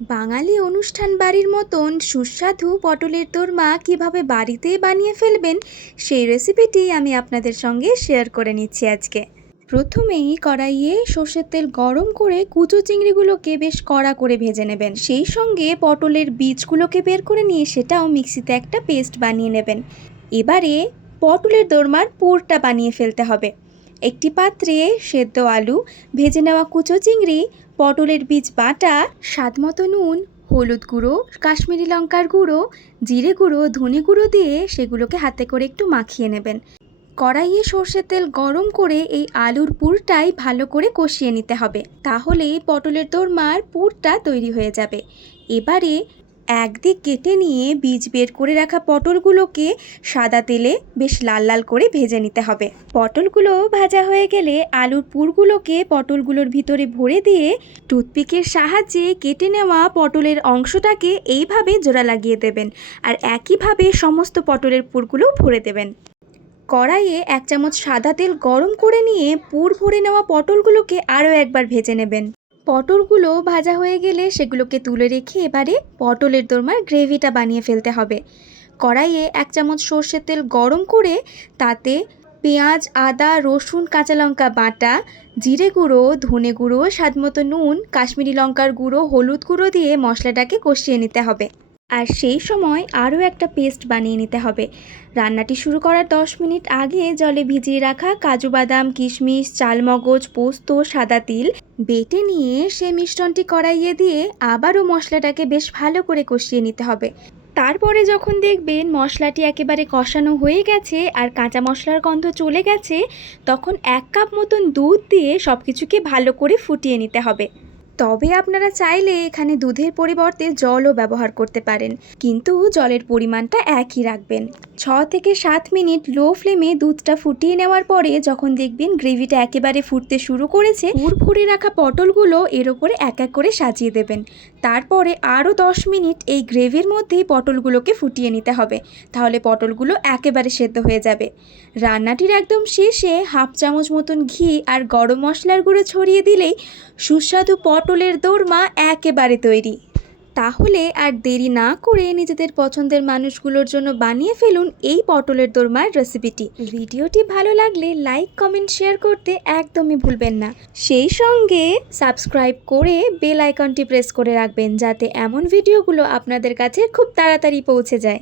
বাঙালি অনুষ্ঠান বাড়ির মতন সুস্বাদু পটলের দোরমা কীভাবে বাড়িতে বানিয়ে ফেলবেন, সেই রেসিপিটি আমি আপনাদের সঙ্গে শেয়ার করে নিচ্ছি আজকে। প্রথমেই কড়াইয়ে সর্ষের তেল গরম করে কুচো চিংড়িগুলোকে বেশ কড়া করে ভেজে নেবেন। সেই সঙ্গে পটলের বীজগুলোকে বের করে নিয়ে সেটাও মিক্সিতে একটা পেস্ট বানিয়ে নেবেন। এবারে পটলের দোরমার পুরটা বানিয়ে ফেলতে হবে। একটি পাত্রে সেদ্ধ আলু, ভেজে নেওয়া কুচো চিংড়ি, পটলের বীজ বাটা, স্বাদ মতো নুন, হলুদ গুঁড়ো, কাশ্মীরি লঙ্কার গুঁড়ো, জিরে গুঁড়ো, ধনে গুঁড়ো দিয়ে সেগুলোকে হাতে করে একটু মাখিয়ে নেবেন। কড়াইয়ে সর্ষের তেল গরম করে এই আলুর পুরটাই ভালো করে কষিয়ে নিতে হবে। তাহলে পটলের দোরমার পুরটা তৈরি হয়ে যাবে। এবারে একদিক কেটে নিয়ে বীজ বের করে রাখা পটলগুলোকে সাদা তেলে বেশ লাল লাল করে ভেজে নিতে হবে। পটলগুলো ভাজা হয়ে গেলে আলুর পুরগুলোকে পটলগুলোর ভিতরে ভরে দিয়ে টুথপিকের সাহায্যে কেটে নেওয়া পটলের অংশটাকে এইভাবে জোড়া লাগিয়ে দেবেন আর একইভাবে সমস্ত পটলের পুরগুলো ভরে দেবেন। কড়াইয়ে এক চামচ সাদা তেল গরম করে নিয়ে পুর ভরে নেওয়া পটলগুলোকে আরও একবার ভেজে নেবেন। পটলগুলো ভাজা হয়ে গেলে সেগুলোকে তুলে রেখে এবারে পটলের দোরমার গ্রেভিটা বানিয়ে ফেলতে হবে। কড়াইয়ে এক চামচ সর্ষের তেল গরম করে তাতে পেঁয়াজ, আদা, রসুন, কাঁচা লঙ্কা বাটা, জিরে গুঁড়ো, ধনে গুঁড়ো স্বাদমতো নুন, কাশ্মীরি লঙ্কার গুঁড়ো, হলুদ গুঁড়ো দিয়ে মশলাটাকে কষিয়ে নিতে হবে। আর সেই সময় আরও একটা পেস্ট বানিয়ে নিতে হবে। রান্নাটি শুরু করার দশ মিনিট আগে জলে ভিজিয়ে রাখা কাজু বাদাম, কিশমিশ, চালমগজ, পোস্ত, সাদা তিল বেটে নিয়ে সে মিশ্রণটি কড়াইয়ে দিয়ে আবারও মশলাটাকে বেশ ভালো করে কষিয়ে নিতে হবে। তারপরে যখন দেখবেন মশলাটি একেবারে কষানো হয়ে গেছে আর কাঁচা মশলার গন্ধ চলে গেছে, তখন এক কাপ মতন দুধ দিয়ে সব কিছুকে ভালো করে ফুটিয়ে নিতে হবে। তবে আপনারা চাইলে এখানে দুধের পরিবর্তে জলও ব্যবহার করতে পারেন। কিন্তু জলের পরিমাণটা একই রাখবেন। ছ থেকে সাত মিনিট লো ফ্লেমে দুধটা ফুটিয়ে নেওয়ার পরে যখন দেখবেন গ্রেভিটা একেবারে ফুটতে শুরু করেছে পুর ভরে রাখা পটলগুলো এর ওপরে এক এক করে সাজিয়ে দেবেন। তারপরে আরও দশ মিনিট এই গ্রেভির মধ্যেই পটলগুলোকে ফুটিয়ে নিতে হবে। তাহলে পটলগুলো একেবারে সেদ্ধ হয়ে যাবে। রান্নাটির একদম শেষে হাফ চামচ মতন ঘি আর গরম মশলার গুঁড়ো ছড়িয়ে দিলেই সুস্বাদু পটলের দোরমা একেবারে তৈরি। তাহলে আর দেরি না করে নিজেদের পছন্দের মানুষগুলোর জন্য বানিয়ে ফেলুন এই পটলের দোরমার রেসিপিটি ভিডিওটি ভালো লাগলে লাইক কমেন্ট শেয়ার করতে একদমই ভুলবেন না। সেই সঙ্গে সাবস্ক্রাইব করে বেল আইকনটি প্রেস করে রাখবেন যাতে এমন ভিডিওগুলো আপনাদের কাছে খুব তাড়াতাড়ি পৌঁছে যায়।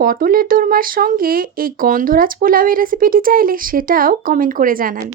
পটলের দোরমার সঙ্গে এই গন্ধরাজ পোলাওয়ের রেসিপিটি চাইলে সেটাও কমেন্ট করে জানান।